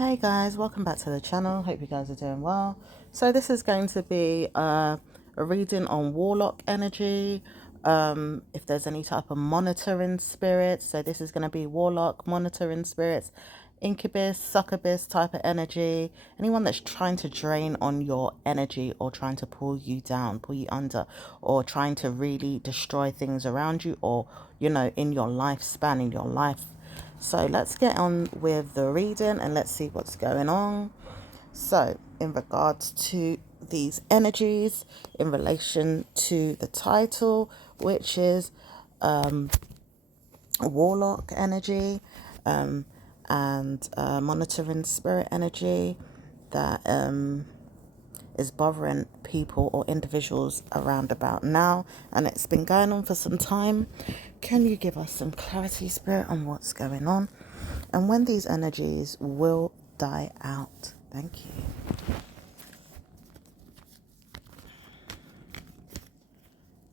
Hey guys, welcome back to the channel. Hope you guys are doing well. So this is going to be a reading on Warlock energy. If there's any type of monitoring spirits, so this is going to be Warlock monitoring spirits, incubus, succubus type of energy. Anyone that's trying to drain on your energy or trying to pull you down, pull you under, or trying to really destroy things around you, or in your lifespan, in your life. So let's get on with the reading and let's see what's going on. So, in regards to these energies, in relation to the title, which is Warlock energy, and monitoring spirit energy, that is bothering people or individuals around about now, and it's been going on for some time. Can you give us some clarity, spirit, on what's going on and when these energies will die out? Thank you.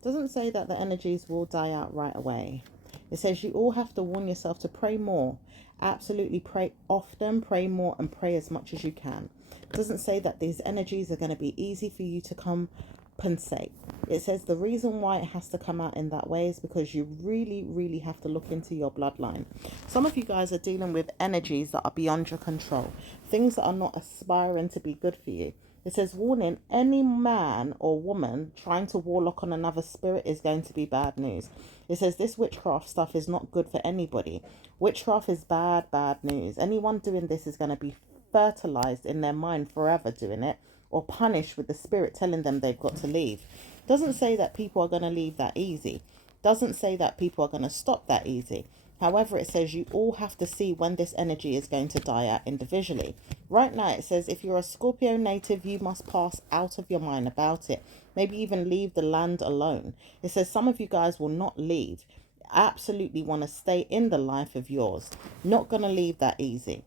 Doesn't say that the energies will die out right away. It says you all have to warn yourself to pray more. Absolutely pray often, pray more, and pray as much as you can. It doesn't say that these energies are going to be easy for you to compensate. It says the reason why it has to come out in that way is because you really have to look into your bloodline. Some of you guys are dealing with energies that are beyond your control, things that are not aspiring to be good for you. It says, warning, any man or woman trying to warlock on another spirit is going to be bad news. It says this witchcraft stuff is not good for anybody. Witchcraft is bad news. Anyone doing this is going to be fertilized in their mind forever doing it, or punished with the spirit telling them they've got to leave. Doesn't say that people are going to leave that easy. Doesn't say that people are going to stop that easy. However, it says you all have to see when this energy is going to die out individually. Right now, it says if you're a Scorpio native, you must pass out of your mind about it. Maybe even leave the land alone. It says some of you guys will not leave. Absolutely want to stay in the life of yours. Not going to leave that easy.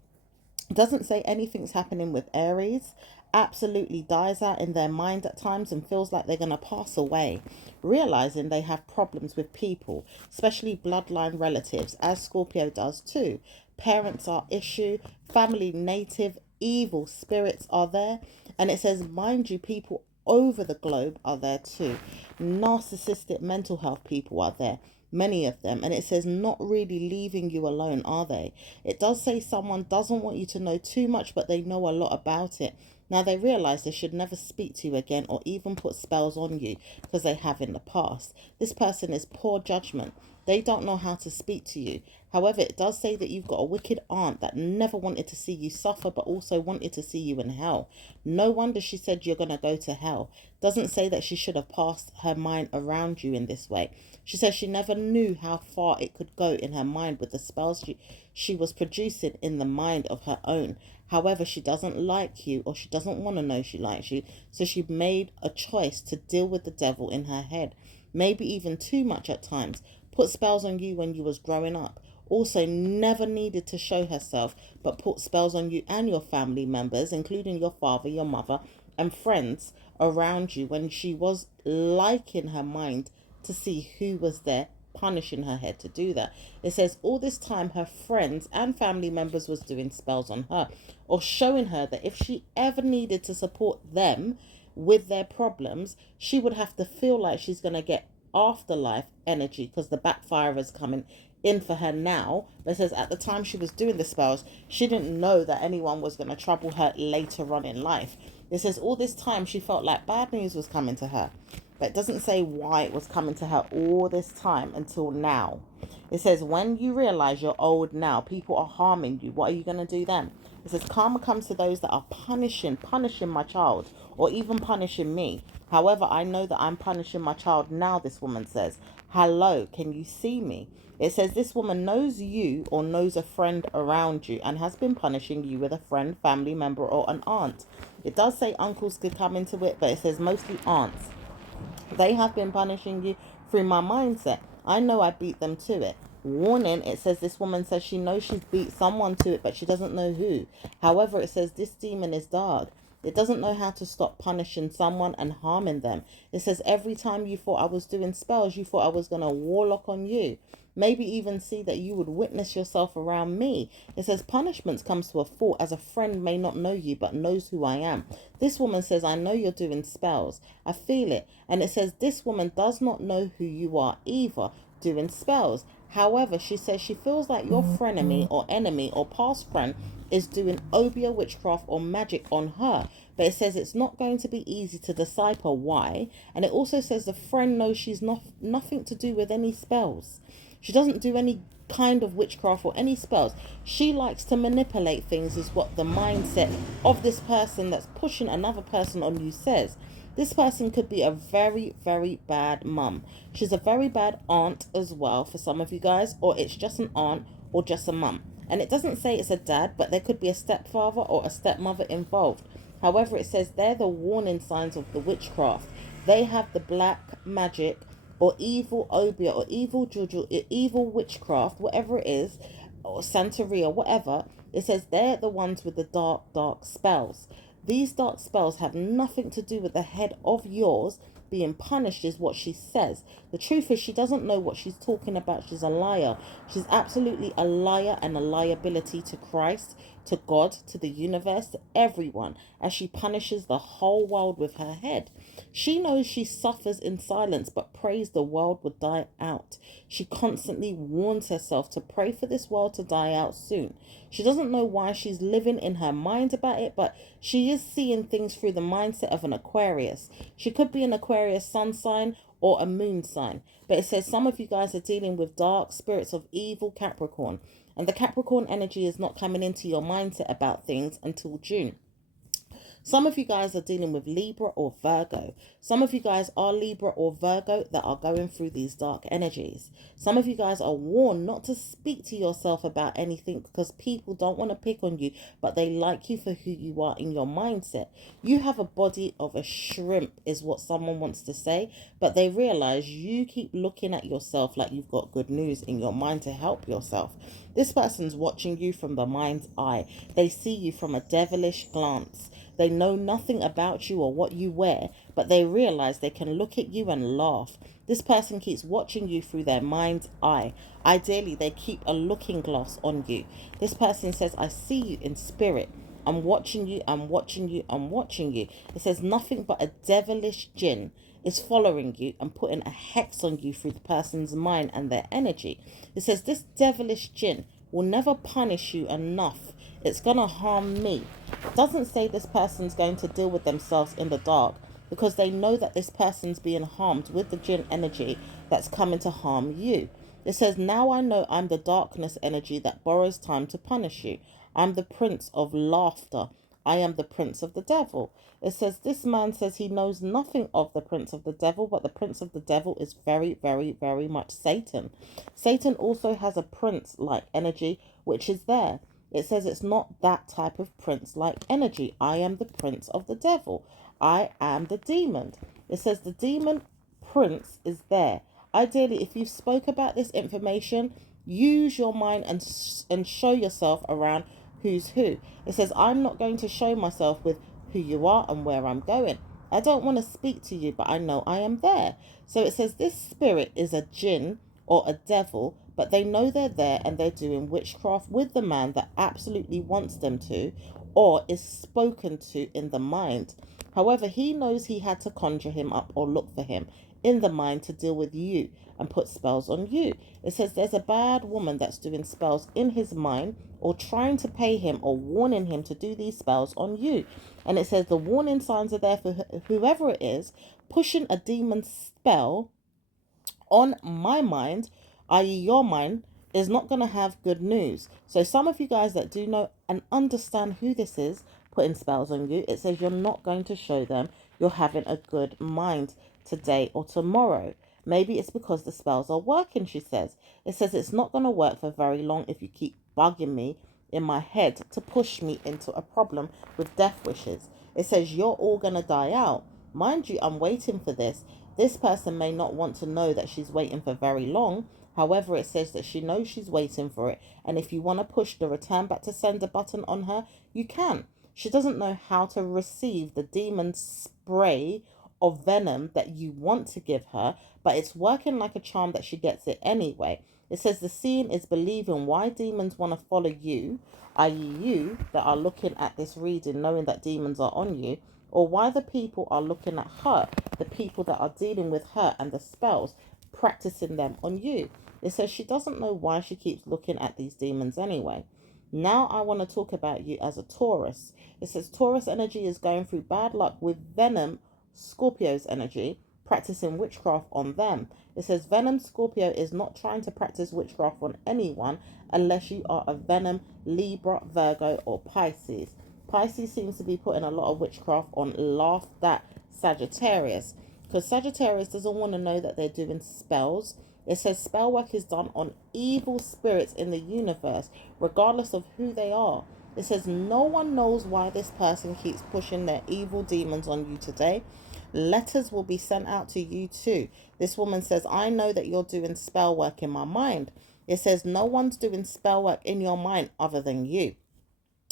Doesn't say anything's happening with Aries. Absolutely dies out in their mind at times and feels like they're going to pass away, realizing they have problems with people, especially bloodline relatives, as Scorpio does too. Parents are issue, family native, evil spirits are there. And it says, mind you, people over the globe are there too. Narcissistic mental health people are there, many of them. And it says not really leaving you alone, are they? It does say someone doesn't want you to know too much, but they know a lot about it. Now they realize they should never speak to you again or even put spells on you, because they have in the past. This person is poor judgment. They don't know how to speak to you. However, it does say that you've got a wicked aunt that never wanted to see you suffer, but also wanted to see you in hell. No wonder she said you're going to go to hell. Doesn't say that she should have passed her mind around you in this way. She says she never knew how far it could go in her mind with the spells she was producing in the mind of her own. However, she doesn't like you, or she doesn't want to know she likes you. So she made a choice to deal with the devil in her head. Maybe even too much at times. Put spells on you when you was growing up. Also never needed to show herself, but put spells on you and your family members, including your father, your mother, and friends around you, when she was like in her mind to see who was there, punishing her head to do that. It says all this time her friends and family members was doing spells on her, or showing her that if she ever needed to support them with their problems, she would have to feel like she's going to get afterlife energy, because the backfire is coming in for her now. But it says at the time she was doing the spells, she didn't know that anyone was going to trouble her later on in life. It says all this time she felt like bad news was coming to her, but it doesn't say why it was coming to her all this time until now. It says when you realize you're old now, people are harming you, what are you going to do then? It says karma comes to those that are punishing my child, or even punishing me. However, I know that I'm punishing my child now, this woman says. Hello, can you see me? It says this woman knows you, or knows a friend around you, and has been punishing you with a friend, family member, or an aunt. It does say uncles could come into it, but it says mostly aunts. They have been punishing you through my mindset. I know I beat them to it. Warning, it says this woman says she knows she's beat someone to it, but she doesn't know who. However, it says this demon is dark. It doesn't know how to stop punishing someone and harming them. It says every time you thought I was doing spells, you thought I was going to warlock on you. maybe even see that you would witness yourself around me. It says punishments comes to a fault, as a friend may not know you but knows who I am. This woman says, I know you're doing spells. I feel it. And it says this woman does not know who you are either, doing spells. However, she says she feels like your frenemy or enemy or past friend is doing obeah, witchcraft or magic on her. But it says it's not going to be easy to decipher why. And it also says the friend knows she's nothing to do with any spells. She doesn't do any kind of witchcraft or any spells. She likes to manipulate things, is what the mindset of this person that's pushing another person on you says. This person could be a very, very bad mum. She's a very bad aunt as well for some of you guys, or it's just an aunt or just a mum. And it doesn't say it's a dad, but there could be a stepfather or a stepmother involved. However, it says they're the warning signs of the witchcraft. They have the black magic or evil obeah or evil juju, evil witchcraft, whatever it is, or Santeria, whatever. It says they're the ones with the dark, dark spells. These dark spells have nothing to do with the head of yours being punished, is what she says. The truth is she doesn't know what she's talking about. She's a liar. She's absolutely a liar and a liability to Christ, to God, to the universe, to everyone, as she punishes the whole world with her head. She knows she suffers in silence but prays the world would die out. She constantly warns herself to pray for this world to die out soon. She doesn't know why she's living in her mind about it, but she is seeing things through the mindset of an Aquarius. She could be an Aquarius sun sign or a moon sign. But it says some of you guys are dealing with dark spirits of evil Capricorn. And the Capricorn energy is not coming into your mindset about things until June. Some of you guys are dealing with Libra or Virgo. Some of you guys are Libra or Virgo that are going through these dark energies. Some of you guys are warned not to speak to yourself about anything because people don't want to pick on you, but they like you for who you are in your mindset. You have a body of a shrimp is what someone wants to say, but they realize you keep looking at yourself like you've got good news in your mind to help yourself. This person's watching you from the mind's eye. They see you from a devilish glance. They know nothing about you or what you wear, but they realize they can look at you and laugh. This person keeps watching you through their mind's eye. Ideally, they keep a looking glass on you. This person says, I see you in spirit. I'm watching you, I'm watching you, I'm watching you. It says nothing but a devilish jinn is following you and putting a hex on you through the person's mind and their energy. It says this devilish jinn will never punish you enough. It's going to harm me. It doesn't say this person's going to deal with themselves in the dark because they know that this person's being harmed with the jinn energy that's coming to harm you. It says, now I know I'm the darkness energy that borrows time to punish you. I'm the prince of laughter. I am the prince of the devil. It says, this man says he knows nothing of the prince of the devil, but the prince of the devil is very, very, very much Satan. Satan also has a prince-like energy, which is there. It says it's not that type of prince-like energy. I am the prince of the devil. I am the demon. It says the demon prince is there. Ideally, if you spoke about this information, use your mind and show yourself around who's who. It says, I'm not going to show myself with who you are and where I'm going. I don't want to speak to you, but I know I am there. So it says this spirit is a jinn or a devil, but they know they're there and they're doing witchcraft with the man that absolutely wants them to or is spoken to in the mind. However, he knows he had to conjure him up or look for him in the mind to deal with you and put spells on you. It says there's a bad woman that's doing spells in his mind or trying to pay him or warning him to do these spells on you. And it says the warning signs are there for whoever it is pushing a demon spell on my mind, i.e. your mind, is not going to have good news. So some of you guys that do know and understand who this is putting spells on you, it says you're not going to show them you're having a good mind today or tomorrow. Maybe it's because the spells are working, she says. It says it's not going to work for very long if you keep bugging me in my head to push me into a problem with death wishes. It says you're all going to die out. Mind you, I'm waiting for this. This person may not want to know that she's waiting for very long. However, it says that she knows she's waiting for it. And if you want to push the return back to sender button on her, you can. She doesn't know how to receive the demon spray of venom that you want to give her, but it's working like a charm that she gets it anyway. It says the seeing is believing. Why demons want to follow you, i.e. you that are looking at this reading knowing that demons are on you, or why the people are looking at her, the people that are dealing with her and the spells, practicing them on you. It says she doesn't know why she keeps looking at these demons anyway. Now I want to talk about you as a Taurus. It says Taurus energy is going through bad luck with Venom, Scorpio's energy, practicing witchcraft on them. It says Venom Scorpio is not trying to practice witchcraft on anyone unless you are a Venom, Libra, Virgo, or Pisces. Pisces seems to be putting a lot of witchcraft on laughed at Sagittarius, because Sagittarius doesn't want to know that they're doing spells. It says spell work is done on evil spirits in the universe, regardless of who they are. It says no one knows why this person keeps pushing their evil demons on you today. Letters will be sent out to you too. This woman says, I know that you're doing spell work in my mind. It says no one's doing spell work in your mind other than you.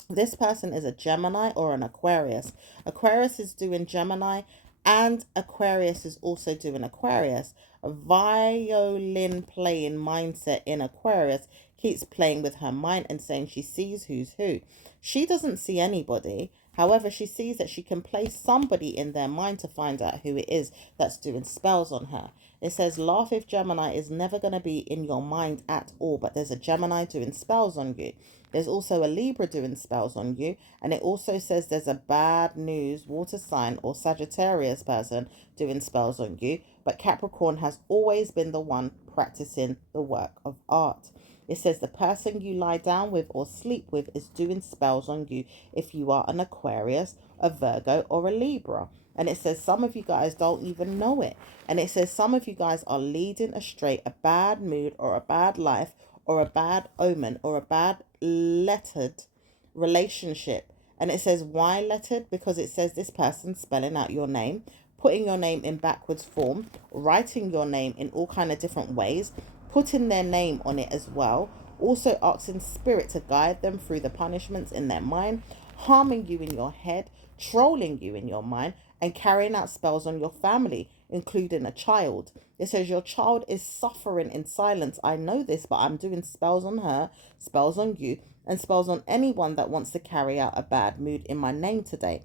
This person is a Gemini or an Aquarius. Aquarius is doing Gemini and Aquarius is also doing Aquarius. A violin playing mindset in Aquarius keeps playing with her mind and saying she sees who's who. She doesn't see anybody. However, she sees that she can place somebody in their mind to find out who it is that's doing spells on her. It says laugh if Gemini is never going to be in your mind at all, but there's a Gemini doing spells on you. There's also a Libra doing spells on you. And it also says there's a bad news water sign or Sagittarius person doing spells on you. But Capricorn has always been the one practicing the work of art. It says the person you lie down with or sleep with is doing spells on you if you are an Aquarius, a Virgo, or a Libra. And it says some of you guys don't even know it. And it says some of you guys are leading astray a bad mood or a bad life or a bad omen or a bad lettered relationship. And it says why lettered? Because it says this person spelling out your name, putting your name in backwards form, writing your name in all kind of different ways, putting their name on it as well, also asking spirit to guide them through the punishments in their mind, harming you in your head, trolling you in your mind, and carrying out spells on your family, including a child. It says your child is suffering in silence. I know this, but I'm doing spells on her, spells on you, and spells on anyone that wants to carry out a bad mood in my name today.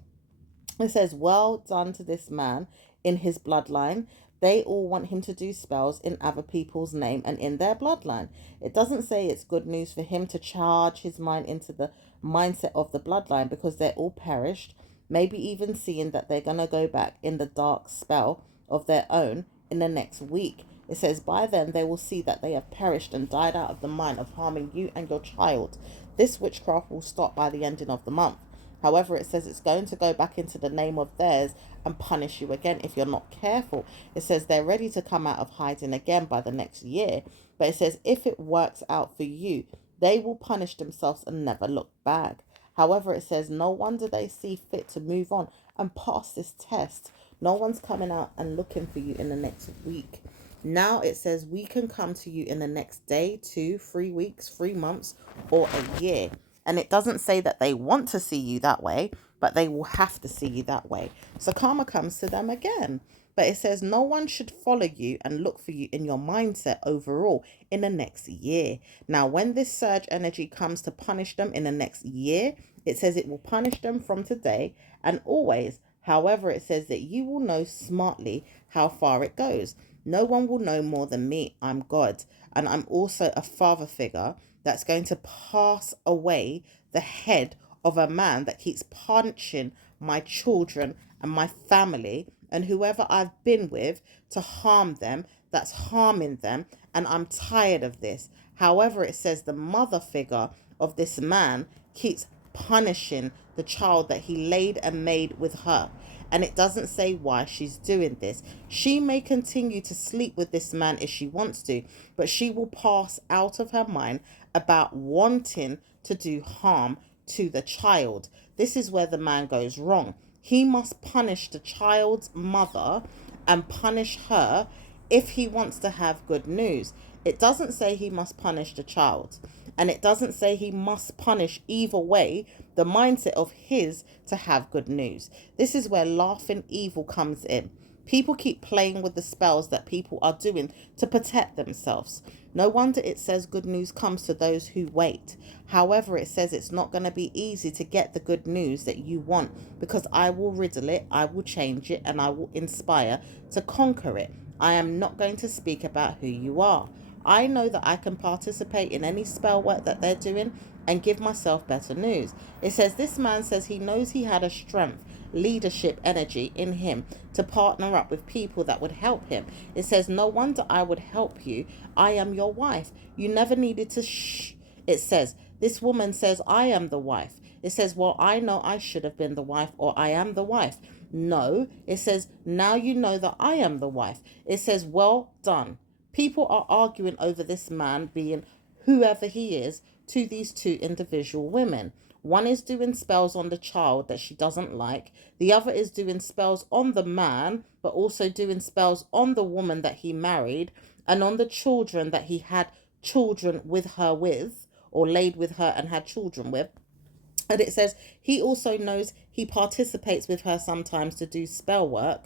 It says, well done to this man in his bloodline. They all want him to do spells in other people's name and in their bloodline. It doesn't say it's good news for him to charge his mind into the mindset of the bloodline because they're all perished. Maybe even seeing that they're going to go back in the dark spell of their own in the next week. It says, by then they will see that they have perished and died out of the mind of harming you and your child. This witchcraft will stop by the ending of the month. However, it says it's going to go back into the name of theirs and punish you again if you're not careful. It says they're ready to come out of hiding again by the next year. But it says if it works out for you, they will punish themselves and never look back. However, it says no wonder they see fit to move on and pass this test. No one's coming out and looking for you in the next week. Now it says we can come to you in the next day, 2, 3 weeks, 3 months, or a year. And it doesn't say that they want to see you that way, but they will have to see you that way. So karma comes to them again. But it says no one should follow you and look for you in your mindset overall in the next year. Now, when this surge energy comes to punish them in the next year, it says it will punish them from today and always. However, it says that you will know smartly how far it goes. No one will know more than me. I'm God. And I'm also a father figure that's going to pass away the head of a man that keeps punching my children and my family and whoever I've been with to harm them, that's harming them. And I'm tired of this. However, it says the mother figure of this man keeps punishing the child that he laid and made with her. And it doesn't say why she's doing this. She may continue to sleep with this man if she wants to, but she will pass out of her mind about wanting to do harm to the child. This is where the man goes wrong. He must punish the child's mother and punish her if he wants to have good news. It doesn't say he must punish the child. And it doesn't say he must punish either way the mindset of his to have good news. This is where laughing evil comes in. People keep playing with the spells that people are doing to protect themselves. No wonder it says good news comes to those who wait. However, it says it's not going to be easy to get the good news that you want, because I will riddle it, I will change it, and I will inspire to conquer it. I am not going to speak about who you are. I know that I can participate in any spell work that they're doing and give myself better news. It says this man says he knows he had a strength, leadership energy in him to partner up with people that would help him. It says, no wonder I would help you. I am your wife. You never needed to shh. It says, this woman says, I am the wife. It says, well, I know I should have been the wife, or I am the wife. No, it says, now you know that I am the wife. It says, well done. People are arguing over this man being whoever he is to these two individual women. One is doing spells on the child that she doesn't like. The other is doing spells on the man, but also doing spells on the woman that he married and on the children that he had children with her with, or laid with her and had children with. And it says he also knows he participates with her sometimes to do spell work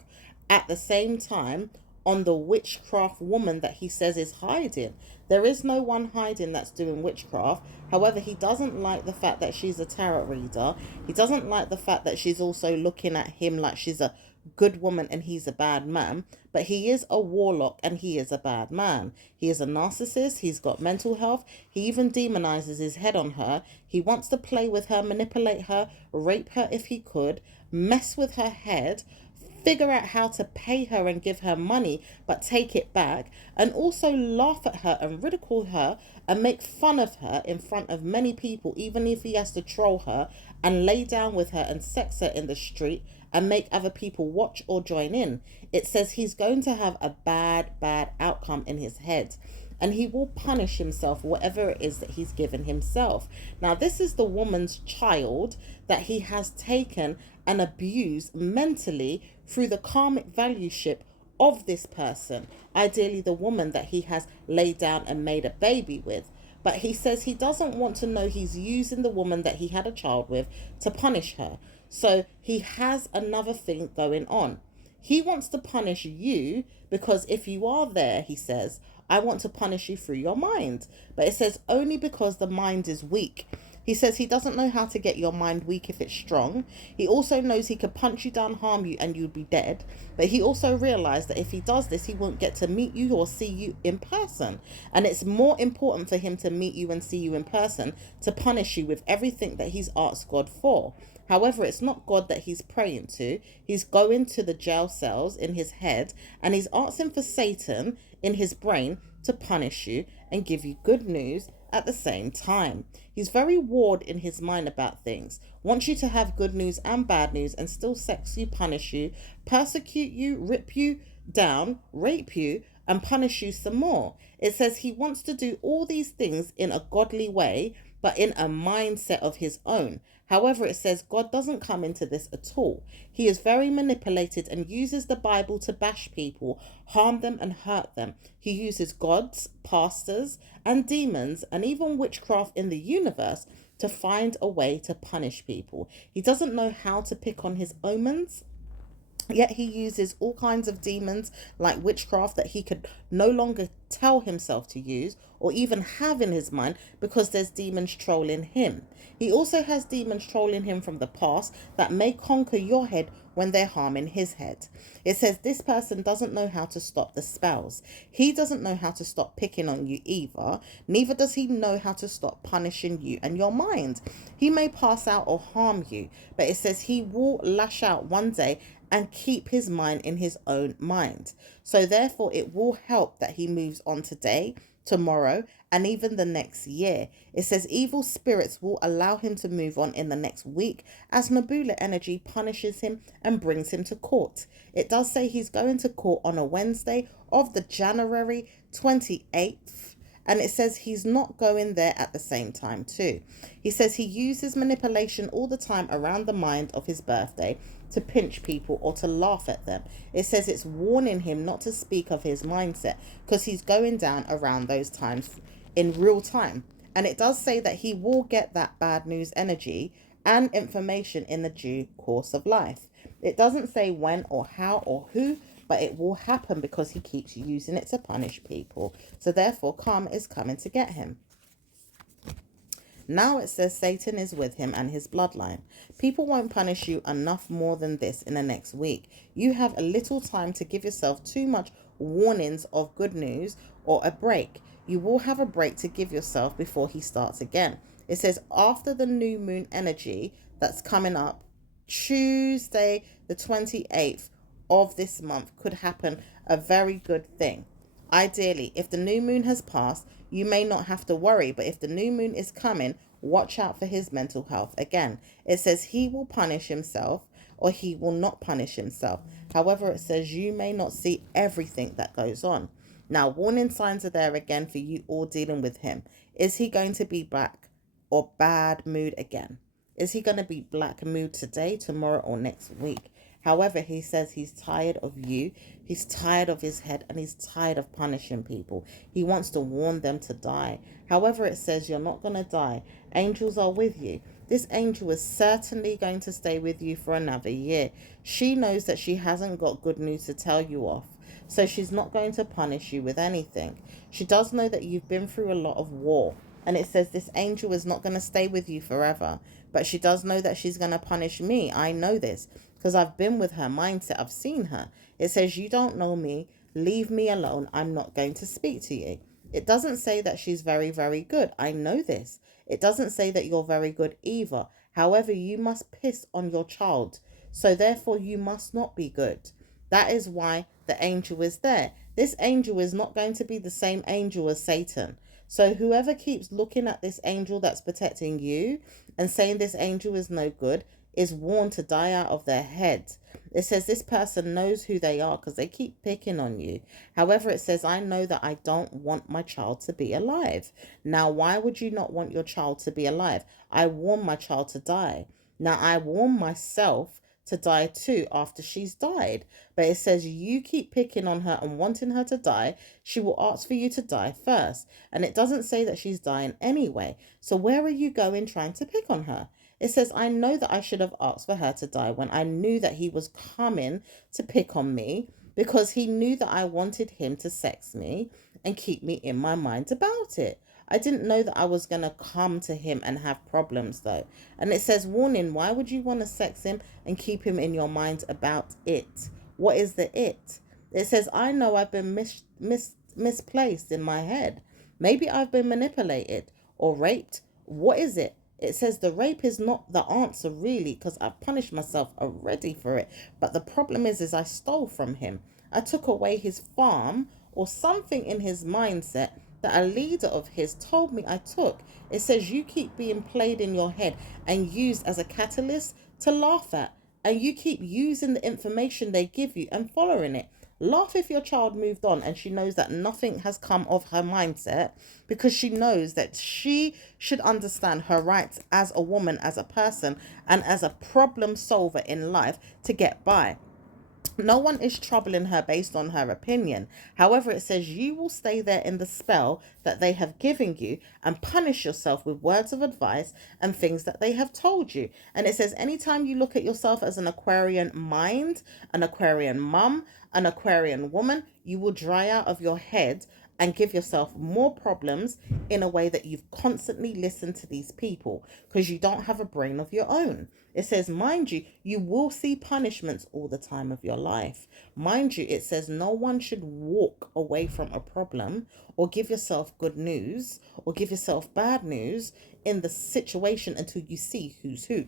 at the same time on the witchcraft woman that he says is hiding. There is no one hiding that's doing witchcraft. However, he doesn't like the fact that she's a tarot reader. He doesn't like the fact that she's also looking at him like she's a good woman and he's a bad man. But he is a warlock and he is a bad man. He is a narcissist. He's got mental health. He even demonizes his head on her. He wants to play with her, manipulate her, rape her if he could, mess with her head, figure out how to pay her and give her money but take it back, and also laugh at her and ridicule her and make fun of her in front of many people, even if he has to troll her and lay down with her and sex her in the street and make other people watch or join in. It says he's going to have a bad outcome in his head, and he will punish himself for whatever it is that he's given himself. Now, this is the woman's child that he has taken and abused mentally through the karmic value ship of this person, ideally the woman that he has laid down and made a baby with. But he says he doesn't want to know he's using the woman that he had a child with to punish her. So he has another thing going on. He wants to punish you because if you are there, he says, I want to punish you through your mind. But it says only because the mind is weak. He says he doesn't know how to get your mind weak if it's strong. He also knows he could punch you down, harm you, and you'd be dead. But he also realized that if he does this, he won't get to meet you or see you in person. And it's more important for him to meet you and see you in person to punish you with everything that he's asked God for. However, it's not God that he's praying to. He's going to the jail cells in his head and he's asking for Satan in his brain to punish you and give you good news at the same time. He's very warred in his mind about things, wants you to have good news and bad news and still sex you, punish you, persecute you, rip you down, rape you, and punish you some more. It says he wants to do all these things in a godly way, but in a mindset of his own. However, it says God doesn't come into this at all. He is very manipulated and uses the Bible to bash people, harm them and hurt them. He uses gods, pastors and demons and even witchcraft in the universe to find a way to punish people. He doesn't know how to pick on his omens. Yet he uses all kinds of demons like witchcraft that he could no longer tell himself to use or even have in his mind because there's demons trolling him. He also has demons trolling him from the past that may conquer your head when they're harming his head. It says this person doesn't know how to stop the spells. He doesn't know how to stop picking on you either. Neither does he know how to stop punishing you and your mind. He may pass out or harm you, but it says he will lash out one day and keep his mind in his own mind. So therefore it will help that he moves on today, tomorrow, and even the next year. It says evil spirits will allow him to move on in the next week as Nebula energy punishes him and brings him to court. It does say he's going to court on a Wednesday of the January 28th. And it says he's not going there at the same time too. He says he uses manipulation all the time around the mind of his birthday to pinch people or to laugh at them. It says it's warning him not to speak of his mindset because he's going down around those times in real time. And it does say that he will get that bad news energy and information in the due course of life. It doesn't say when or how or who, but it will happen because he keeps using it to punish people. So therefore, karma is coming to get him. Now it says Satan is with him and his bloodline. People won't punish you enough more than this in the next week. You have a little time to give yourself too much warnings of good news or a break. You will have a break to give yourself before he starts again. It says after the new moon energy that's coming up, Tuesday the 28th of this month could happen a very good thing. Ideally, if the new moon has passed, you may not have to worry, but if the new moon is coming, watch out for his mental health. Again, it says he will punish himself or he will not punish himself. However, it says you may not see everything that goes on. Now, warning signs are there again for you all dealing with him. Is he going to be back or bad mood again? Is he going to be black mood today, tomorrow, or next week? However, he says he's tired of you, he's tired of his head, and he's tired of punishing people. He wants to warn them to die. However, it says you're not going to die. Angels are with you. This angel is certainly going to stay with you for another year. She knows that she hasn't got good news to tell you off, so she's not going to punish you with anything. She does know that you've been through a lot of war, and it says this angel is not going to stay with you forever, but she does know that she's going to punish me. I know this because I've been with her mindset. I've seen her. It says, you don't know me. Leave me alone. I'm not going to speak to you. It doesn't say that she's very, very good. I know this. It doesn't say that you're very good either. However, you must piss on your child. So therefore, you must not be good. That is why the angel is there. This angel is not going to be the same angel as Satan. So whoever keeps looking at this angel that's protecting you and saying this angel is no good is warned to die out of their head. It says this person knows who they are because they keep picking on you. However, it says, I know that I don't want my child to be alive. Now, why would you not want your child to be alive? I want my child to die. Now, I warn myself to die too after she's died. But it says you keep picking on her and wanting her to die, she will ask for you to die first. And it doesn't say that she's dying anyway. So where are you going trying to pick on her? It says, I know that I should have asked for her to die when I knew that he was coming to pick on me, because he knew that I wanted him to sex me and keep me in my mind about it. I didn't know that I was going to come to him and have problems though. And it says, warning, why would you want to sex him and keep him in your mind about it? What is the it? It says, I know I've been misplaced in my head. Maybe I've been manipulated or raped. What is it? It says the rape is not the answer really, because I've punished myself already for it. But the problem is I stole from him. I took away his farm or something in his mindset that a leader of his told me I took. It says you keep being played in your head and used as a catalyst to laugh at. And you keep using the information they give you and following it. Laugh if your child moved on and she knows that nothing has come of her mindset, because she knows that she should understand her rights as a woman, as a person, and as a problem solver in life to get by. No one is troubling her based on her opinion. However, it says you will stay there in the spell that they have given you and punish yourself with words of advice and things that they have told you. And it says anytime you look at yourself as an Aquarian mind, an Aquarian mum, an Aquarian woman, you will dry out of your head and give yourself more problems in a way that you've constantly listened to these people because you don't have a brain of your own. It says, mind you, you will see punishments all the time of your life. Mind you, it says no one should walk away from a problem or give yourself good news or give yourself bad news in the situation until you see who's who.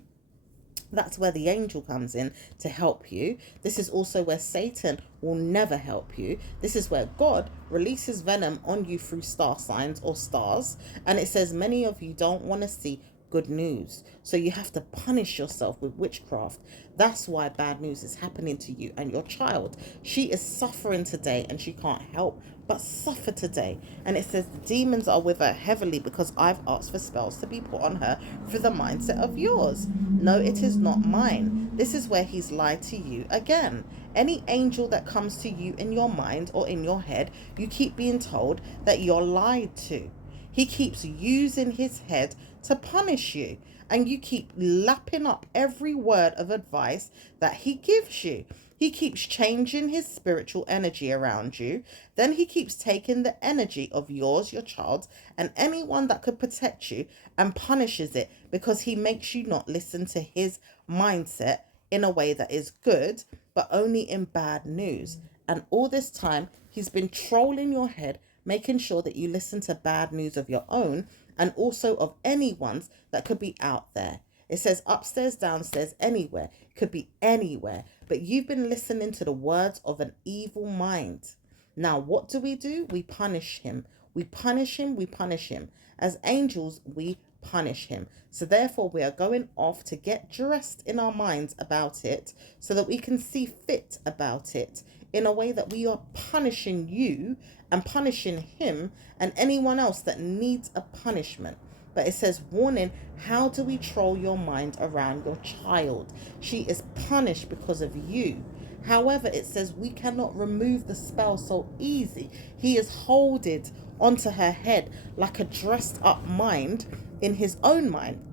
That's where the angel comes in to help you. This is also where Satan will never help you. This is where God releases venom on you through star signs or stars. And it says many of you don't want to see good news. So you have to punish yourself with witchcraft. That's why bad news is happening to you and your child. She is suffering today and she can't help but suffer today. And it says the demons are with her heavily because I've asked for spells to be put on her through the mindset of yours. No, it is not mine. This is where he's lied to you again. Any angel that comes to you in your mind or in your head, you keep being told that you're lied to. He keeps using his head to punish you, and you keep lapping up every word of advice that he gives you. He keeps changing his spiritual energy around you. Then he keeps taking the energy of yours, your child, and anyone that could protect you and punishes it because he makes you not listen to his mindset in a way that is good, but only in bad news. And all this time, he's been trolling your head, making sure that you listen to bad news of your own and also of anyone's that could be out there. It says upstairs, downstairs, anywhere. It could be anywhere. But you've been listening to the words of an evil mind. Now, what do? We punish him. We punish him. We punish him. As angels, we punish him. So therefore, we are going off to get dressed in our minds about it so that we can see fit about it in a way that we are punishing you and punishing him and anyone else that needs a punishment. But it says, warning, how do we troll your mind around your child? She is punished because of you. However, it says we cannot remove the spell so easy. He is holding onto her head like a dressed up mind in his own mind.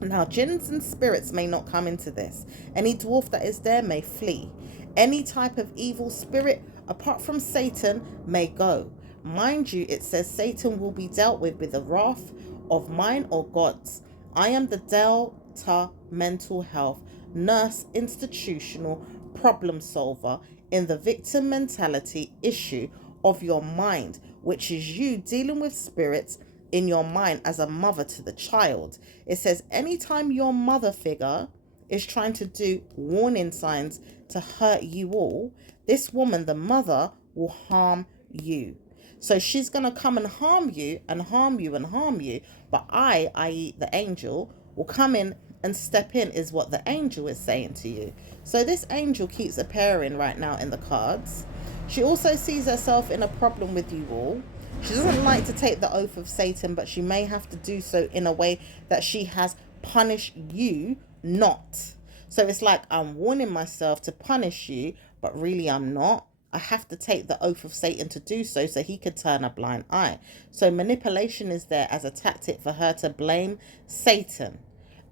Now, jinns and spirits may not come into this. Any dwarf that is there may flee. Any type of evil spirit, apart from Satan, may go. Mind you, it says Satan will be dealt with the wrath of mine or God's. I am the Delta mental health nurse, institutional problem solver in the victim mentality issue of your mind, which is you dealing with spirits in your mind as a mother to the child. It says anytime your mother figure is trying to do warning signs to hurt you all, this woman, the mother, will harm you. So she's going to come and harm you and harm you and harm you. But I, i.e. the angel, will come in and step in, is what the angel is saying to you. So this angel keeps appearing right now in the cards. She also sees herself in a problem with you all. She doesn't like to take the oath of Satan, but she may have to do so in a way that she has punished you not. So it's like I'm warning myself to punish you, but really I'm not. I have to take the oath of Satan to do so he could turn a blind eye. So manipulation is there as a tactic for her to blame Satan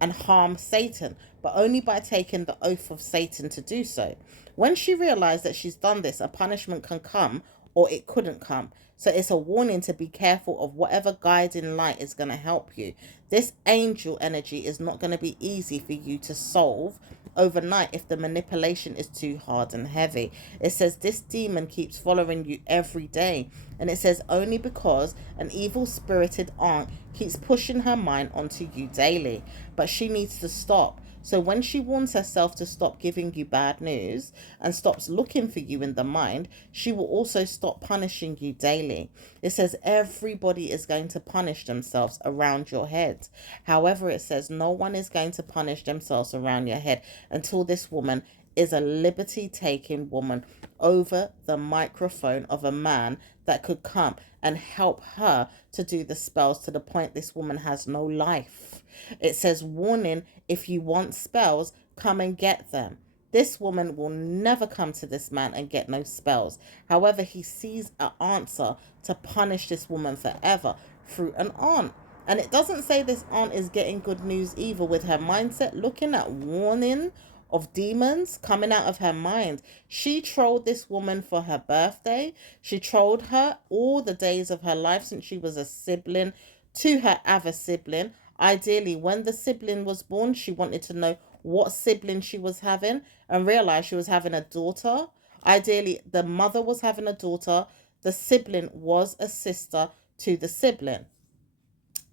and harm Satan, but only by taking the oath of Satan to do so. When she realized that she's done this, a punishment can come or it couldn't come. So it's a warning to be careful of whatever guiding light is going to help you. This angel energy is not going to be easy for you to solve overnight if the manipulation is too hard and heavy. It says this demon keeps following you every day. And it says only because an evil spirited aunt keeps pushing her mind onto you daily. But she needs to stop. So when she warns herself to stop giving you bad news and stops looking for you in the mind, she will also stop punishing you daily. It says everybody is going to punish themselves around your head. However, it says no one is going to punish themselves around your head until this woman is a liberty-taking woman over the microphone of a man that could come and help her to do the spells to the point this woman has no life. It says, warning, if you want spells, come and get them. This woman will never come to this man and get no spells. However, he sees an answer to punish this woman forever through an aunt. And it doesn't say this aunt is getting good news either with her mindset, looking at warning of demons coming out of her mind. She trolled this woman for her birthday. She trolled her all the days of her life since she was a sibling to her other sibling. Ideally, when the sibling was born, she wanted to know what sibling she was having and realized she was having a daughter. Ideally, the mother was having a daughter. The sibling was a sister to the sibling.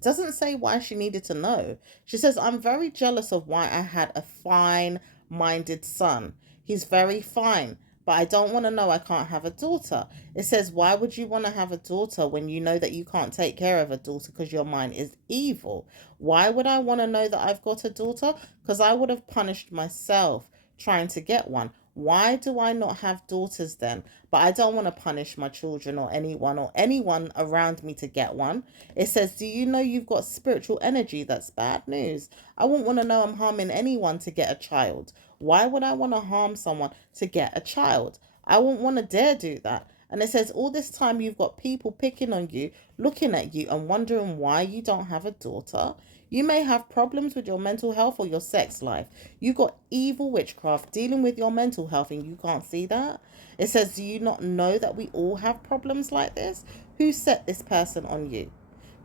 Doesn't say why she needed to know. She says, I'm very jealous of why I had a fine-minded son. He's very fine, but I don't want to know I can't have a daughter. It says, why would you want to have a daughter when you know that you can't take care of a daughter because your mind is evil? Why would I want to know that I've got a daughter? Because I would have punished myself trying to get one. Why do I not have daughters then? But I don't want to punish my children or anyone around me to get one. It says, do you know you've got spiritual energy? That's bad news. I wouldn't want to know I'm harming anyone to get a child. Why would I want to harm someone to get a child? I wouldn't want to dare do that. And it says all this time you've got people picking on you, looking at you and wondering why you don't have a daughter. You may have problems with your mental health or your sex life. You got evil witchcraft dealing with your mental health and you can't see that. It says, do you not know that we all have problems like this? Who set this person on you?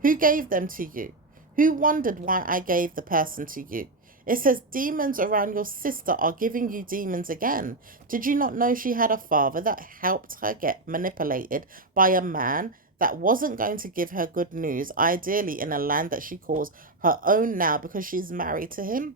Who gave them to you? Who wondered why I gave the person to you? It says demons around your sister are giving you demons again. Did you not know she had a father that helped her get manipulated by a man that wasn't going to give her good news, ideally in a land that she calls her own now because she's married to him?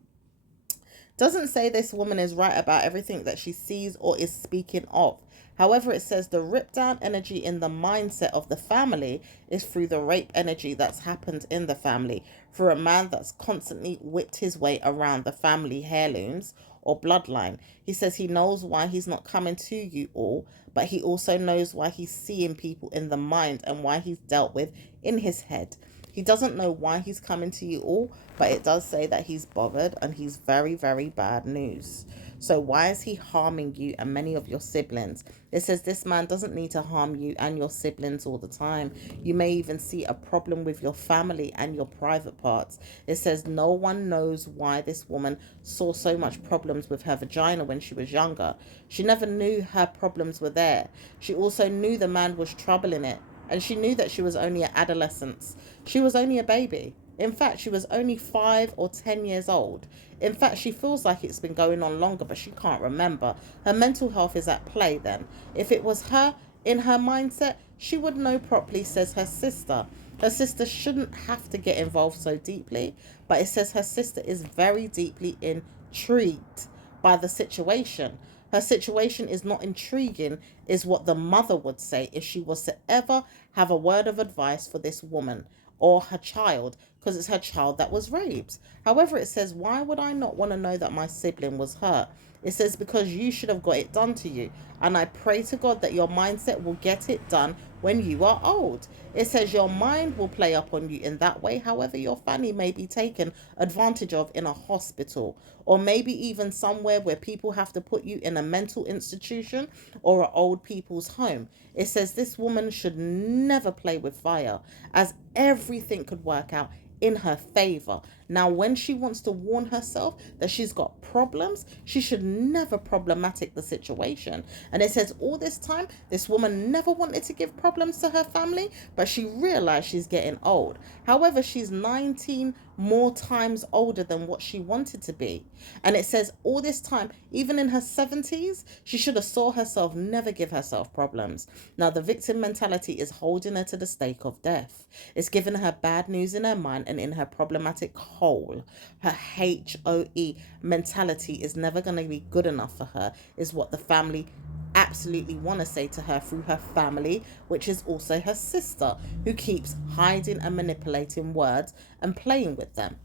Doesn't say this woman is right about everything that she sees or is speaking of. However, it says the rip down energy in the mindset of the family is through the rape energy that's happened in the family, through a man that's constantly whipped his way around the family heirlooms or bloodline. He says he knows why he's not coming to you all, but he also knows why he's seeing people in the mind and why he's dealt with in his head. He doesn't know why he's coming to you all, but it does say that he's bothered and he's very, very bad news. So why is he harming you and many of your siblings? It says this man doesn't need to harm you and your siblings all the time. You may even see a problem with your family and your private parts. It says no one knows why this woman saw so much problems with her vagina when she was younger. She never knew her problems were there. She also knew the man was troubling it. And she knew that she was only an adolescent. She was only a baby. In fact, she was only 5 or 10 years old. In fact, she feels like it's been going on longer, but she can't remember. Her mental health is at play then. If it was her, in her mindset, she would know properly, says her sister. Her sister shouldn't have to get involved so deeply, but it says her sister is very deeply intrigued by the situation. Her situation is not intriguing, is what the mother would say if she was to ever have a word of advice for this woman or her child, because it's her child that was raped. However, it says, why would I not want to know that my sibling was hurt? It says, because you should have got it done to you. And I pray to God that your mindset will get it done when you are old. It says your mind will play up on you in that way. However, your family may be taken advantage of in a hospital, or maybe even somewhere where people have to put you in a mental institution or an old people's home. It says this woman should never play with fire, as everything could work out in her favor. Now, when she wants to warn herself that she's got problems, she should never problematic the situation. And it says all this time, this woman never wanted to give problems to her family, but she realized she's getting old. However, she's 19 more times older than what she wanted to be. And it says all this time, even in her 70s, she should have saw herself never give herself problems. Now, the victim mentality is holding her to the stake of death. It's giving her bad news in her mind and in her problematic hole. Her HOE mentality is never going to be good enough for her, is what the family absolutely want to say to her through her family, which is also her sister, who keeps hiding and manipulating words and playing with them.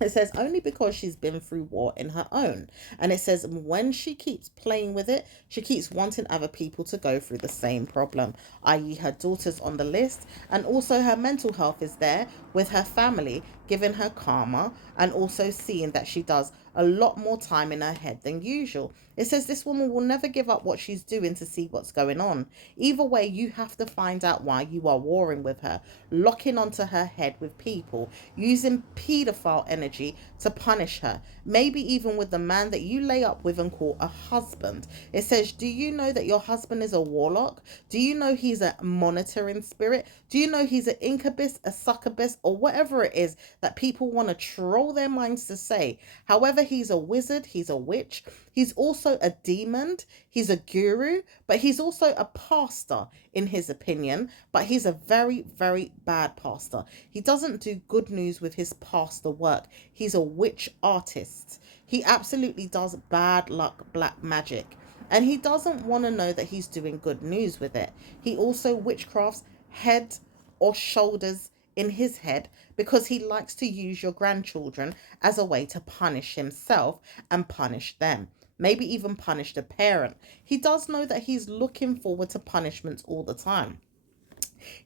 It says only because she's been through war in her own. And it says when she keeps playing with it, she keeps wanting other people to go through the same problem, i.e. her daughter's on the list. And also her mental health is there with her family, giving her karma, and also seeing that she does a lot more time in her head than usual. It says this woman will never give up what she's doing to see what's going on. Either way, you have to find out why you are warring with her, locking onto her head with people, using paedophile energy to punish her, maybe even with the man that you lay up with and call a husband. It says, do you know that your husband is a warlock? Do you know he's a monitoring spirit? Do you know he's an incubus, a succubus, or whatever it is that people want to troll their minds to say? However, he's a wizard, he's a witch, he's also a demon, he's a guru, but he's also a pastor in his opinion, but he's a very, very bad pastor. He doesn't do good news with his pastor work. He's a witch artist. He absolutely does bad luck black magic. And he doesn't want to know that he's doing good news with it. He also witchcrafts head or shoulders in his head because he likes to use your grandchildren as a way to punish himself and punish them. Maybe even punish the parent. He does know that he's looking forward to punishments all the time.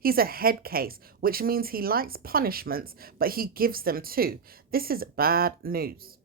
He's a head case, which means he likes punishments, but he gives them too. This is bad news.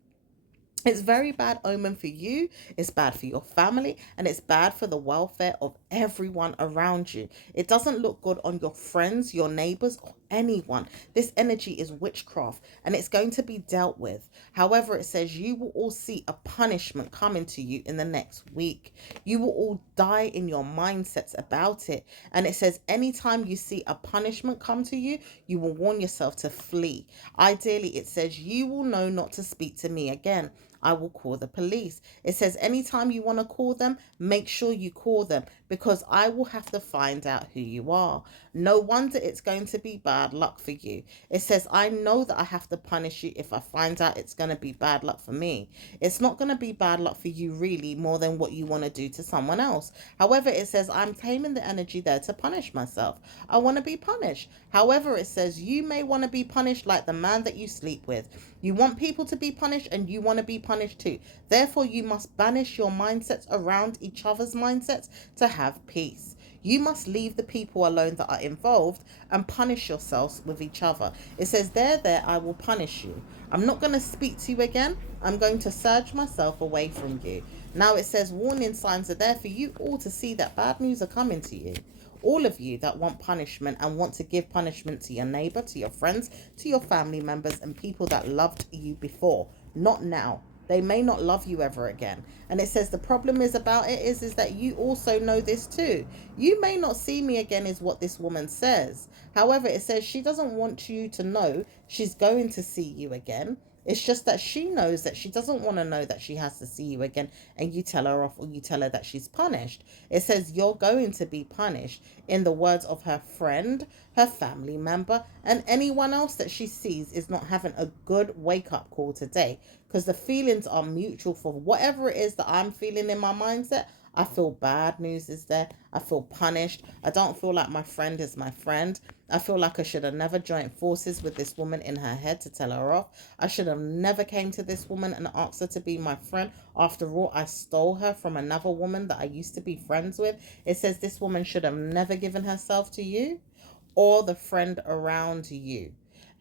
It's very bad omen for you, it's bad for your family, and it's bad for the welfare of everyone around you. It doesn't look good on your friends, your neighbors, or anyone. This energy is witchcraft and it's going to be dealt with. However, it says you will all see a punishment coming to you in the next week. You will all die in your mindsets about it. And it says anytime you see a punishment come to you, you will warn yourself to flee. Ideally, it says you will know not to speak to me again. I will call the police. It says anytime you want to call them, make sure you call them because I will have to find out who you are. No wonder it's going to be bad luck for you. It says, I know that I have to punish you if I find out it's going to be bad luck for me. It's not going to be bad luck for you really more than what you want to do to someone else. However, it says, I'm taming the energy there to punish myself. I want to be punished. However, it says, you may want to be punished like the man that you sleep with. You want people to be punished and you want to be punished too. Therefore, you must banish your mindsets around each other's mindsets to have peace. You must leave the people alone that are involved and punish yourselves with each other. It says, there, I will punish you. I'm not going to speak to you again. I'm going to surge myself away from you. Now it says warning signs are there for you all to see that bad news are coming to you. All of you that want punishment and want to give punishment to your neighbor, to your friends, to your family members and people that loved you before, not now. They may not love you ever again. And it says the problem is about it is that you also know this too. You may not see me again is what this woman says. However, it says she doesn't want you to know she's going to see you again. It's just that she knows that she doesn't want to know that she has to see you again and you tell her off or you tell her that she's punished. It says you're going to be punished in the words of her friend, her family member, and anyone else that she sees is not having a good wake-up call today because the feelings are mutual for whatever it is that I'm feeling in my mindset. I feel bad news is there. I feel punished. I don't feel like my friend is my friend. I feel like I should have never joined forces with this woman in her head to tell her off. I should have never came to this woman and asked her to be my friend. After all, I stole her from another woman that I used to be friends with. It says this woman should have never given herself to you or the friend around you.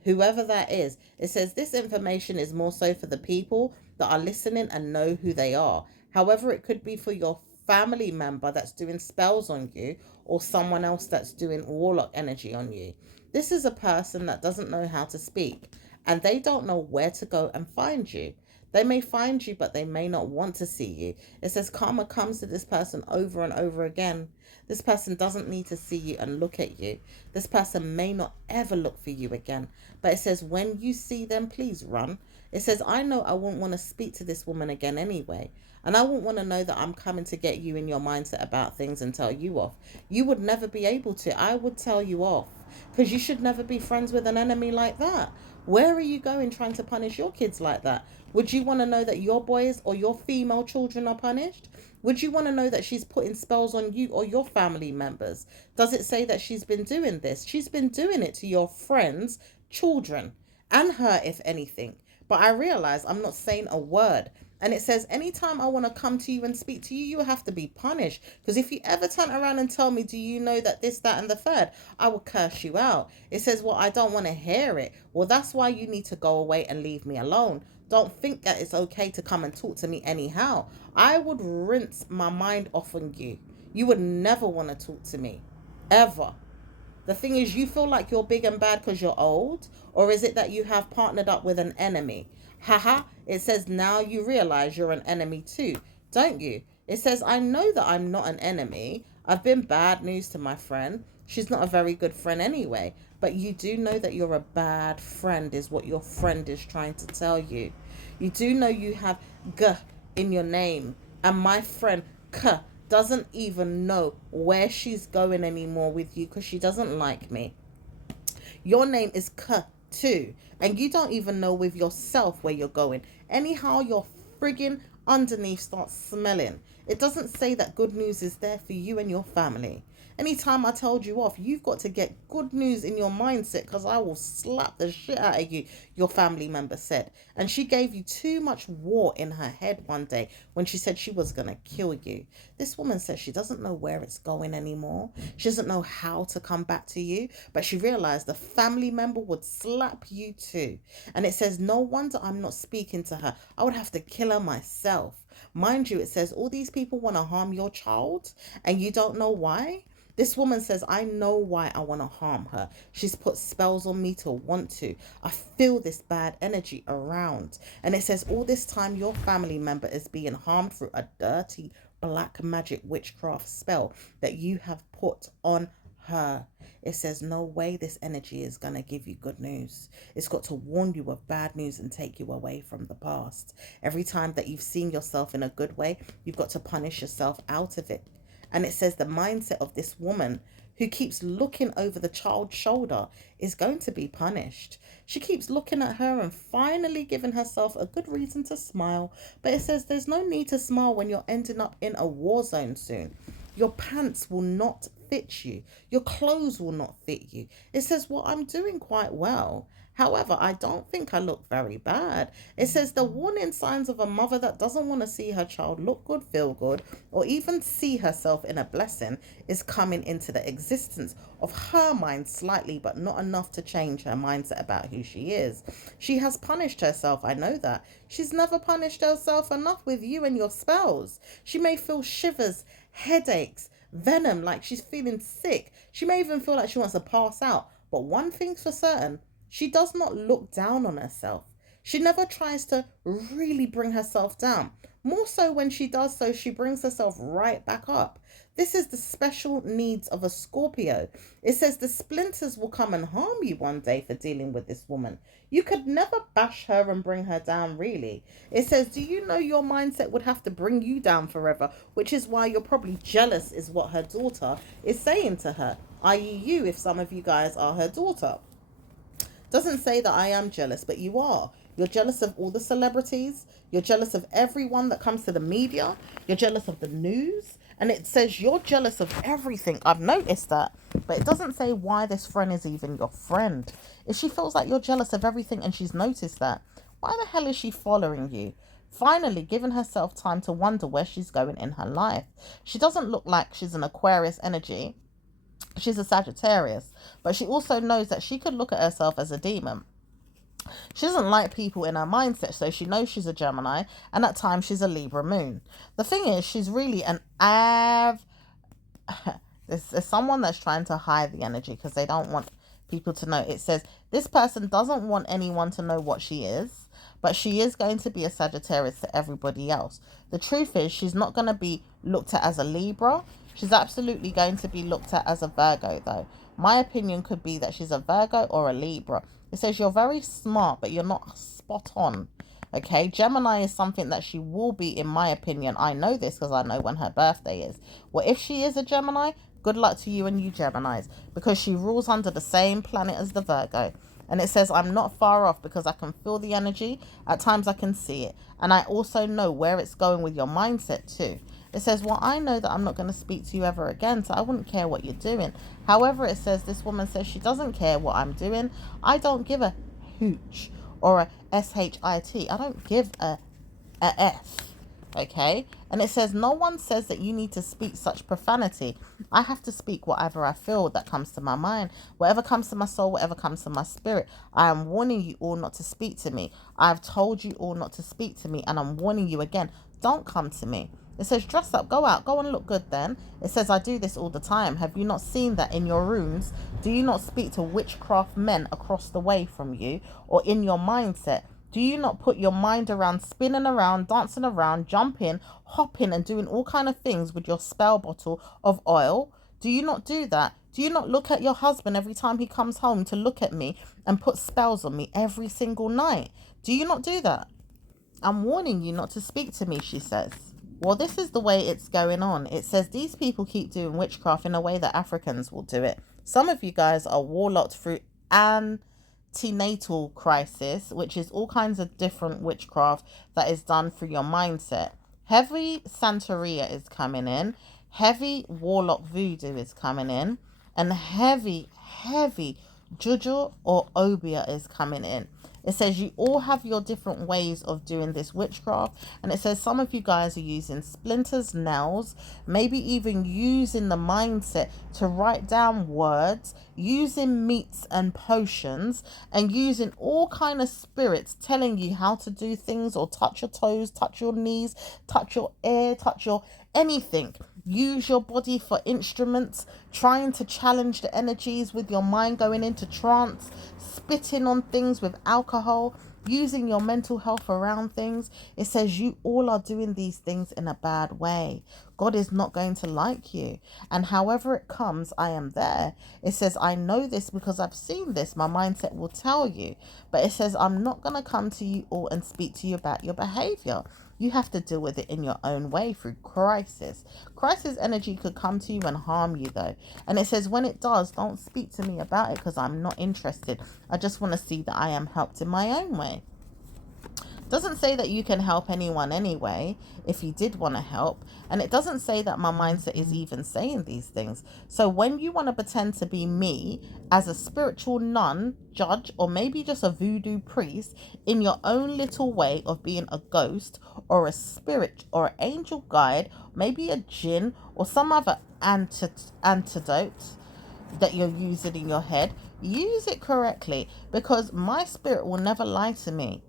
Whoever that is, it says this information is more so for the people that are listening and know who they are. However, it could be for your family member that's doing spells on you or someone else that's doing warlock energy on you. This is a person that doesn't know how to speak and they don't know where to go and find you. They may find you, but they may not want to see you. It says karma comes to this person over and over again. This person doesn't need to see you and look at you. This person may not ever look for you again. But it says when you see them, please run. It says, I know I won't want to speak to this woman again anyway. And I won't want to know that I'm coming to get you in your mindset about things and tell you off. You would never be able to. I would tell you off. Because you should never be friends with an enemy like that. Where are you going trying to punish your kids like that? Would you want to know that your boys or your female children are punished? Would you want to know that she's putting spells on you or your family members? Does it say that she's been doing this? She's been doing it to your friends, children, and her, if anything. But I realize I'm not saying a word. And it says, anytime I want to come to you and speak to you, you have to be punished. Because if you ever turn around and tell me, do you know that this, that, and the third, I will curse you out. It says, well, I don't want to hear it. Well, that's why you need to go away and leave me alone. Don't think that it's okay to come and talk to me anyhow. I would rinse my mind off on you. You would never want to talk to me. Ever. The thing is, you feel like you're big and bad because you're old? Or is it that you have partnered up with an enemy? Haha, it says now you realize you're an enemy too, don't you? It says, I know that I'm not an enemy. I've been bad news to my friend. She's not a very good friend anyway. But you do know that you're a bad friend is what your friend is trying to tell you. You do know you have G in your name. And my friend K doesn't even know where she's going anymore with you because she doesn't like me. Your name is K too. And you don't even know with yourself where you're going. Anyhow, your friggin' underneath starts smelling. It doesn't say that good news is there for you and your family. Anytime I told you off, you've got to get good news in your mindset because I will slap the shit out of you, your family member said. And she gave you too much war in her head one day when she said she was going to kill you. This woman says she doesn't know where it's going anymore. She doesn't know how to come back to you, but she realized the family member would slap you too. And it says, no wonder I'm not speaking to her. I would have to kill her myself. Mind you, it says all these people want to harm your child and you don't know why. This woman says, I know why I want to harm her. She's put spells on me to want to. I feel this bad energy around. And it says, all this time, your family member is being harmed through a dirty black magic witchcraft spell that you have put on her. It says, no way this energy is going to give you good news. It's got to warn you of bad news and take you away from the past. Every time that you've seen yourself in a good way, you've got to punish yourself out of it. And it says the mindset of this woman who keeps looking over the child's shoulder is going to be punished. She keeps looking at her and finally giving herself a good reason to smile. But it says there's no need to smile when you're ending up in a war zone soon. Your pants will not fit you. Your clothes will not fit you. It says, well, I'm doing quite well. However, I don't think I look very bad. It says the warning signs of a mother that doesn't want to see her child look good, feel good, or even see herself in a blessing is coming into the existence of her mind slightly, but not enough to change her mindset about who she is. She has punished herself. I know that. She's never punished herself enough with you and your spells. She may feel shivers, headaches, venom, like she's feeling sick. She may even feel like she wants to pass out. But one thing's for certain, she does not look down on herself. She never tries to really bring herself down. More so when she does so, she brings herself right back up. This is the special needs of a Scorpio. It says the splinters will come and harm you one day for dealing with this woman. You could never bash her and bring her down, really. It says, do you know your mindset would have to bring you down forever, which is why you're probably jealous, is what her daughter is saying to her, i.e. you, if some of you guys are her daughter. Doesn't say that I am jealous, but you are. You're jealous of all the celebrities. You're jealous of everyone that comes to the media. You're jealous of the news. And it says you're jealous of everything. I've noticed that. But it doesn't say why this friend is even your friend. If she feels like you're jealous of everything and she's noticed that, why the hell is she following you? Finally, giving herself time to wonder where she's going in her life. She doesn't look like she's an Aquarius energy. She's a Sagittarius, but she also knows that she could look at herself as a demon. She doesn't like people in her mindset, so she knows she's a Gemini, and at times she's a Libra moon. The thing is, she's really an there's someone that's trying to hide the energy because they don't want people to know. It says this person doesn't want anyone to know what she is, but she is going to be a Sagittarius to everybody else. The truth is, she's not going to be looked at as a Libra. She's absolutely going to be looked at as a Virgo, though. My opinion could be that she's a Virgo or a Libra. It says you're very smart, but you're not spot on. Okay, Gemini is something that she will be, in my opinion. I know this because I know when her birthday is. Well, if she is a Gemini, good luck to you and you Geminis, because she rules under the same planet as the Virgo. And it says I'm not far off because I can feel the energy. At times I can see it. And I also know where it's going with your mindset too. It says, well, I know that I'm not going to speak to you ever again, so I wouldn't care what you're doing. However, it says this woman says she doesn't care what I'm doing. I don't give a hooch or a shit. I don't give a f. Okay? And it says no one says that you need to speak such profanity. I have to speak whatever I feel that comes to my mind. Whatever comes to my soul, whatever comes to my spirit. I am warning you all not to speak to me. I've told you all not to speak to me, and I'm warning you again. Don't come to me. It says dress up, go out, go and look good then. It says I do this all the time. Have you not seen that in your rooms? Do you not speak to witchcraft men across the way from you or in your mindset? Do you not put your mind around spinning around, dancing around, jumping, hopping and doing all kind of things with your spell bottle of oil? Do you not do that? Do you not look at your husband every time he comes home to look at me and put spells on me every single night? Do you not do that? I'm warning you not to speak to me, she says. Well, this is the way it's going on. It says these people keep doing witchcraft in a way that Africans will do it. Some of you guys are warlocked through antenatal crisis, which is all kinds of different witchcraft that is done through your mindset. Heavy Santeria is coming in. Heavy warlock voodoo is coming in. And heavy juju or obia is coming in. It says you all have your different ways of doing this witchcraft. And it says some of you guys are using splinters, nails, maybe even using the mindset to write down words, using meats and potions, and using all kind of spirits telling you how to do things, or touch your toes, touch your knees, touch your ear, touch your anything. Use your body for instruments, trying to challenge the energies with your mind, going into trance, spitting on things with alcohol, using your mental health around things. It says you all are doing these things in a bad way. God is not going to like you. And however it comes, I am there. It says, I know this because I've seen this. My mindset will tell you. But it says, I'm not going to come to you all and speak to you about your behavior. You have to deal with it in your own way through crisis. Crisis energy could come to you and harm you, though. And it says, when it does, don't speak to me about it because I'm not interested. I just want to see that I am helped in my own way. Doesn't say that you can help anyone anyway if you did want to help, and it doesn't say that my mindset is even saying these things. So when you want to pretend to be me as a spiritual nun, judge, or maybe just a voodoo priest in your own little way of being a ghost or a spirit or an angel guide, maybe a jinn or some other antidote that you're using in your head, use it correctly, because my spirit will never lie to me.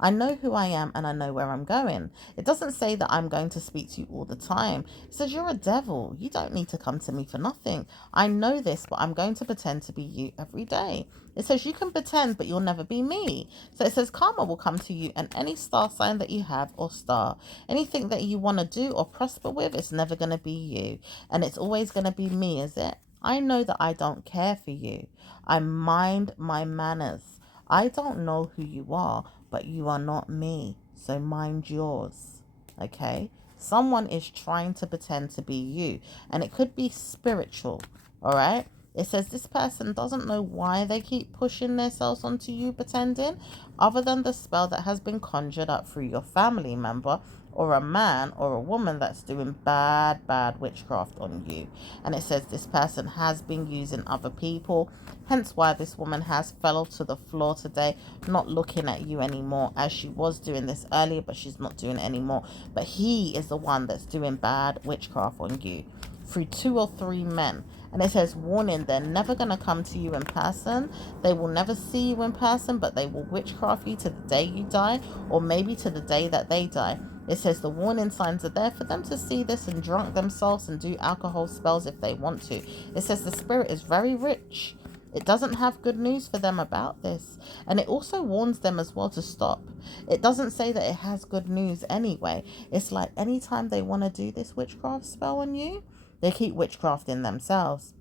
I know who I am and I know where I'm going. It doesn't say that I'm going to speak to you all the time. It says you're a devil. You don't need to come to me for nothing. I know this, but I'm going to pretend to be you every day. It says you can pretend, but you'll never be me. So it says karma will come to you, and any star sign that you have or star, anything that you want to do or prosper with, it's never going to be you. And it's always going to be me, is it? I know that I don't care for you. I mind my manners. I don't know who you are, but you are not me. So mind yours. Okay? Someone is trying to pretend to be you, and it could be spiritual. All right? It says this person doesn't know why they keep pushing themselves onto you pretending, other than the spell that has been conjured up through your family member or a man or a woman that's doing bad witchcraft on you. And it says this person has been using other people, hence why this woman has fell to the floor today, not looking at you anymore, as she was doing this earlier, but she's not doing it anymore. But he is the one that's doing bad witchcraft on you through 2 or 3 men. And it says, warning, they're never going to come to you in person. They will never see you in person, but they will witchcraft you to the day you die, or maybe to the day that they die. It says the warning signs are there for them to see this and drunk themselves and do alcohol spells if they want to. It says the spirit is very rich. It doesn't have good news for them about this. And it also warns them as well to stop. It doesn't say that it has good news anyway. It's like anytime they want to do this witchcraft spell on you, they keep witchcrafting themselves.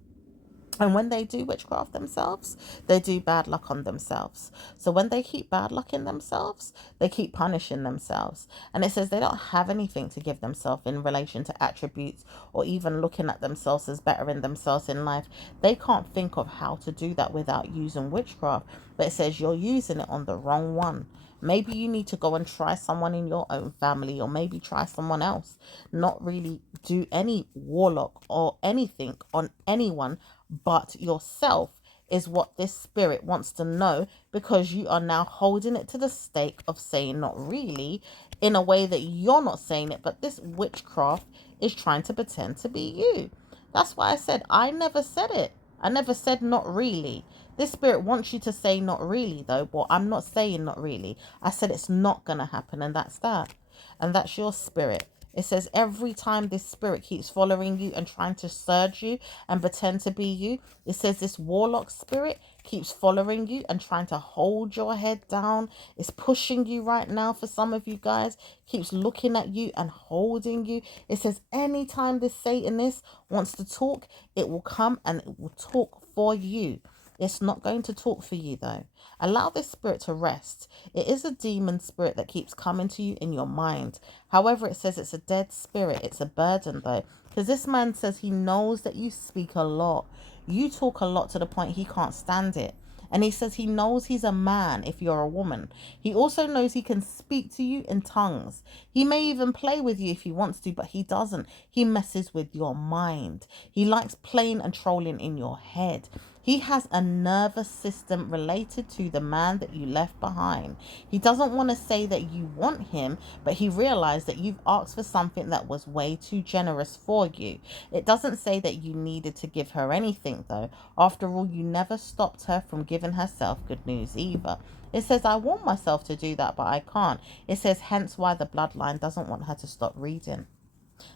And when they do witchcraft themselves, they do bad luck on themselves. So when they keep bad luck in themselves, they keep punishing themselves. And it says they don't have anything to give themselves in relation to attributes, or even looking at themselves as bettering themselves in life. They can't think of how to do that without using witchcraft. But it says you're using it on the wrong one. Maybe you need to go and try someone in your own family, or maybe try someone else. Not really do any warlock or anything on anyone but yourself, is what this spirit wants to know, because you are now holding it to the stake of saying not really, in a way that you're not saying it, but this witchcraft is trying to pretend to be you. That's why I said I never said it. I never said not really. This spirit wants you to say not really, though. Well, I'm not saying not really. I said it's not going to happen, and that's that. And that's your spirit. It says every time this spirit keeps following you and trying to surge you and pretend to be you, it says this warlock spirit keeps following you and trying to hold your head down. It's pushing you right now for some of you guys, keeps looking at you and holding you. It says anytime this Satanist wants to talk, it will come and it will talk for you. It's not going to talk for you, though. Allow this spirit to rest. It is a demon spirit that keeps coming to you in your mind. However, it says it's a dead spirit. It's a burden, though. Because this man says he knows that you speak a lot. You talk a lot to the point he can't stand it. And he says he knows he's a man if you're a woman. He also knows he can speak to you in tongues. He may even play with you if he wants to, but he doesn't. He messes with your mind. He likes playing and trolling in your head. He has a nervous system related to the man that you left behind. He doesn't want to say that you want him, but he realized that you've asked for something that was way too generous for you. It doesn't say that you needed to give her anything, though. After all, you never stopped her from giving herself good news either. It says, I want myself to do that, but I can't. It says, hence why the bloodline doesn't want her to stop reading.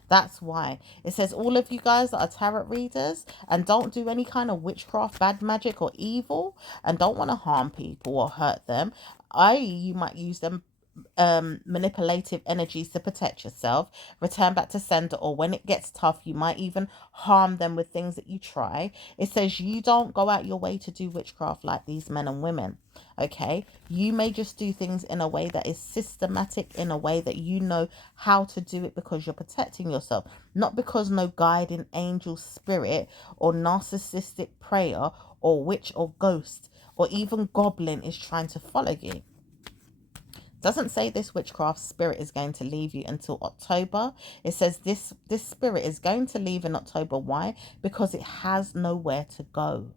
That's why. It says, all of you guys that are tarot readers and don't do any kind of witchcraft, bad magic or evil, and don't want to harm people or hurt them, i.e. you might use them manipulative energies to protect yourself, return back to sender, or when it gets tough you might even harm them with things that you try. It says you don't go out your way to do witchcraft like these men and women. Okay, you may just do things in a way that is systematic, in a way that you know how to do it because you're protecting yourself, not because no guiding angel, spirit, or narcissistic prayer, or witch or ghost, or even goblin is trying to follow you. Doesn't say this witchcraft spirit is going to leave you until October. It says this spirit is going to leave in October. Why? Because it has nowhere to go.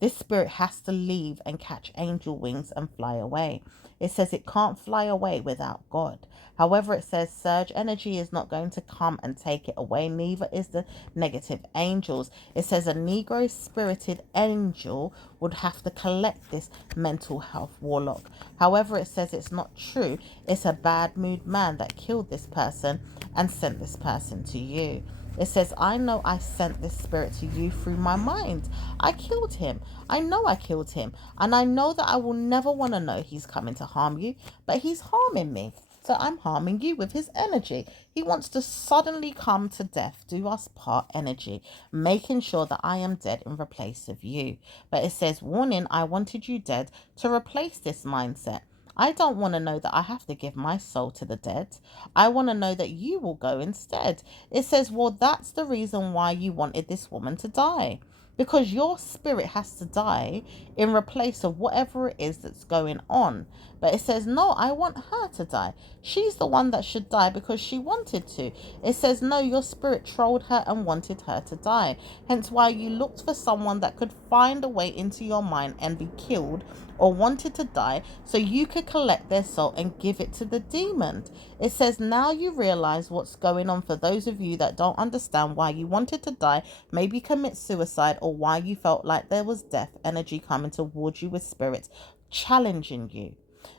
This spirit has to leave and catch angel wings and fly away. It says it can't fly away without God. However, it says surge energy is not going to come and take it away. Neither is the negative angels. It says a Negro spirited angel would have to collect this mental health warlock. However, it says it's not true. It's a bad mood man that killed this person and sent this person to you. It says, I know I sent this spirit to you through my mind. I killed him. I know I killed him. And I know that I will never want to know he's coming to harm you, but he's harming me. So I'm harming you with his energy. He wants to suddenly come to death, do us part energy, making sure that I am dead in replace of you. But it says, warning, I wanted you dead to replace this mindset. I don't want to know that I have to give my soul to the dead. I want to know that you will go instead. It says, well, that's the reason why you wanted this woman to die. Because your spirit has to die in replace of whatever it is that's going on. But it says, no, I want her to die. She's the one that should die because she wanted to. It says, no, your spirit trolled her and wanted her to die. Hence why you looked for someone that could find a way into your mind and be killed or wanted to die so you could collect their soul and give it to the demon. It says, now you realize what's going on for those of you that don't understand why you wanted to die, maybe commit suicide, or why you felt like there was death energy coming towards you with spirits challenging you.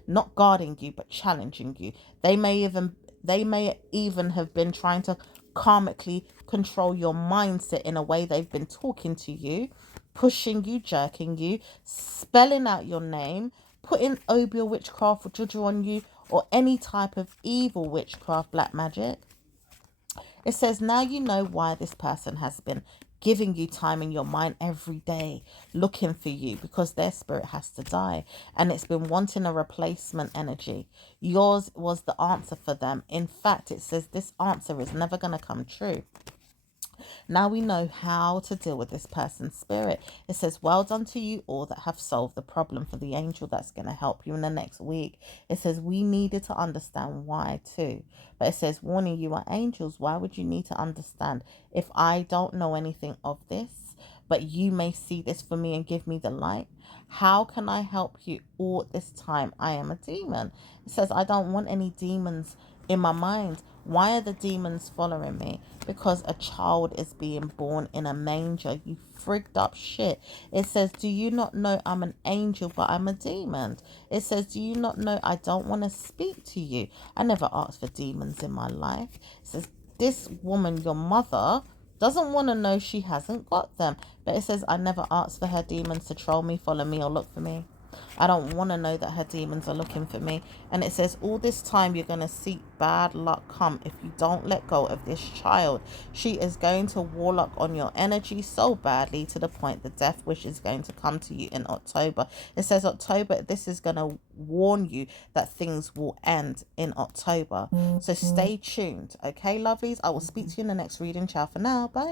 Not guarding you, but challenging you. They may even have been trying to karmically control your mindset in a way they've been talking to you, pushing you, jerking you, spelling out your name, putting obeah witchcraft or juju on you, or any type of evil witchcraft, black magic. It says, now you know why this person has been giving you time in your mind every day, looking for you, because their spirit has to die. And it's been wanting a replacement energy. Yours was the answer for them. In fact, it says this answer is never going to come true. Now we know how to deal with this person's spirit. It says, well done to you all that have solved the problem, for the angel that's going to help you in the next week. It says, we needed to understand why too. But it says, warning, you are angels. Why would you need to understand if I don't know anything of this, but you may see this for me and give me the light? How can I help you all this time? I am a demon. It says, I don't want any demons in my mind. Why are the demons following me? Because a child is being born in a manger. You frigged up shit. It says, do you not know I'm an angel, but I'm a demon? It says, do you not know I don't want to speak to you? I never asked for demons in my life. It says, this woman, your mother, doesn't want to know she hasn't got them. But it says, I never asked for her demons to troll me, follow me, or look for me. I don't want to know that her demons are looking for me. And it says, all this time you're going to see bad luck come if you don't let go of this child. She is going to warlock on your energy so badly to the point the death wish is going to come to you in October. It says October, this is going to warn you that things will end in October. So stay tuned. Okay, lovelies? I will speak to you in the next reading. Ciao for now. Bye.